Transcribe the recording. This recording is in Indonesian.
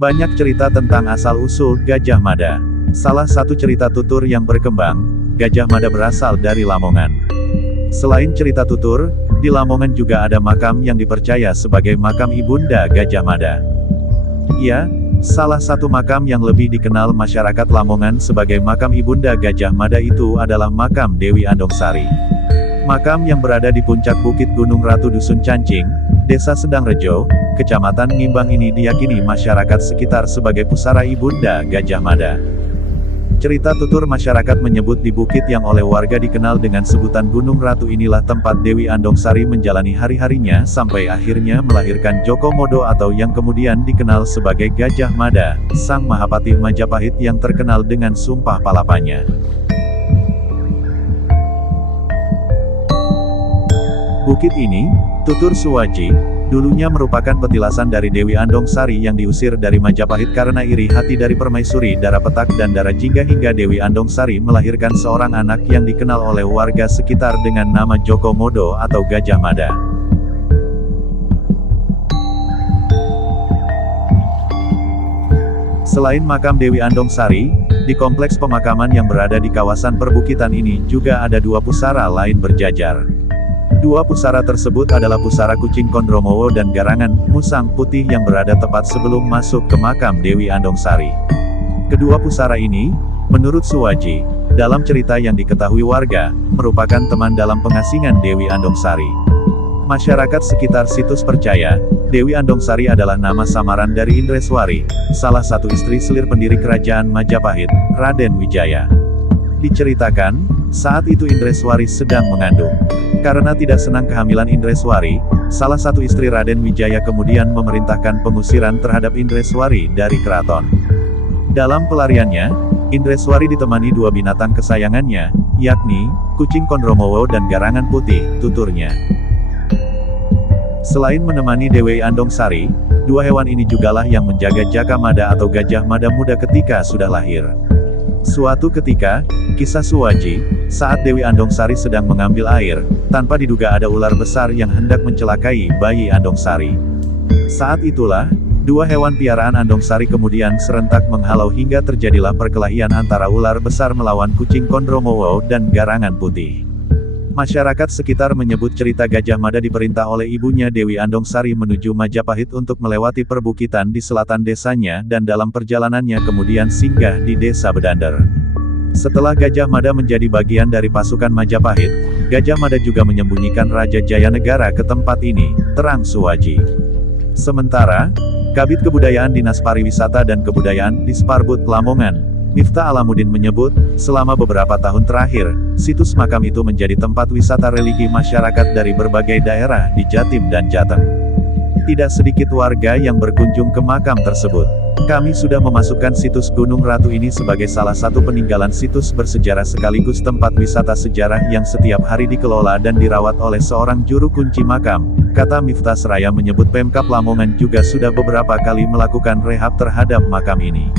Banyak cerita tentang asal-usul Gajah Mada. Salah satu cerita tutur yang berkembang, Gajah Mada berasal dari Lamongan. Selain cerita tutur, di Lamongan juga ada makam yang dipercaya sebagai makam Ibunda Gajah Mada. Ya, salah satu makam yang lebih dikenal masyarakat Lamongan sebagai makam Ibunda Gajah Mada itu adalah makam Dewi Andongsari. Makam yang berada di puncak Bukit Gunung Ratu Dusun Cancing, Desa Sedangrejo, Kecamatan Ngimbang ini diyakini masyarakat sekitar sebagai pusara Ibunda Gajah Mada. Cerita tutur masyarakat menyebut di bukit yang oleh warga dikenal dengan sebutan Gunung Ratu inilah tempat Dewi Andongsari menjalani hari-harinya sampai akhirnya melahirkan Joko Modo atau yang kemudian dikenal sebagai Gajah Mada, sang Mahapati Majapahit yang terkenal dengan sumpah palapanya. Bukit ini, tutur Suwaji, dulunya merupakan petilasan dari Dewi Andongsari yang diusir dari Majapahit karena iri hati dari Permaisuri Dara Petak dan Dara Jingga hingga Dewi Andongsari melahirkan seorang anak yang dikenal oleh warga sekitar dengan nama Joko Modo atau Gajah Mada. Selain makam Dewi Andongsari, di kompleks pemakaman yang berada di kawasan perbukitan ini juga ada dua pusara lain berjajar. Dua pusara tersebut adalah pusara Kucing Kondromowo dan Garangan Musang Putih yang berada tepat sebelum masuk ke makam Dewi Andongsari. Kedua pusara ini, menurut Suwaji, dalam cerita yang diketahui warga, merupakan teman dalam pengasingan Dewi Andongsari. Masyarakat sekitar situs percaya, Dewi Andongsari adalah nama samaran dari Indreswari, salah satu istri selir pendiri kerajaan Majapahit, Raden Wijaya. Diceritakan, saat itu Indreswari sedang mengandung. Karena tidak senang kehamilan Indreswari, salah satu istri Raden Wijaya kemudian memerintahkan pengusiran terhadap Indreswari dari keraton. Dalam pelariannya, Indreswari ditemani dua binatang kesayangannya, yakni, Kucing Kondromowo dan Garangan Putih, tuturnya. Selain menemani Dewi Andongsari, dua hewan ini jugalah yang menjaga Jaka Mada atau Gajah Mada muda ketika sudah lahir. Suatu ketika, kisah Suwaji, saat Dewi Andongsari sedang mengambil air, tanpa diduga ada ular besar yang hendak mencelakai bayi Andongsari. Saat itulah, dua hewan piaraan Andongsari kemudian serentak menghalau hingga terjadilah perkelahian antara ular besar melawan Kucing Kondromowo dan Garangan Putih. Masyarakat sekitar menyebut cerita Gajah Mada diperintah oleh ibunya Dewi Andongsari menuju Majapahit untuk melewati perbukitan di selatan desanya dan dalam perjalanannya kemudian singgah di Desa Bedander. Setelah Gajah Mada menjadi bagian dari pasukan Majapahit, Gajah Mada juga menyembunyikan Raja Jayanegara ke tempat ini, terang Suwaji. Sementara, Kabid Kebudayaan Dinas Pariwisata dan Kebudayaan Disparbud Lamongan, Miftah Alamuddin menyebut, selama beberapa tahun terakhir, situs makam itu menjadi tempat wisata religi masyarakat dari berbagai daerah di Jatim dan Jateng. Tidak sedikit warga yang berkunjung ke makam tersebut. Kami sudah memasukkan situs Gunung Ratu ini sebagai salah satu peninggalan situs bersejarah sekaligus tempat wisata sejarah yang setiap hari dikelola dan dirawat oleh seorang juru kunci makam, kata Miftah seraya menyebut Pemkab Lamongan juga sudah beberapa kali melakukan rehab terhadap makam ini.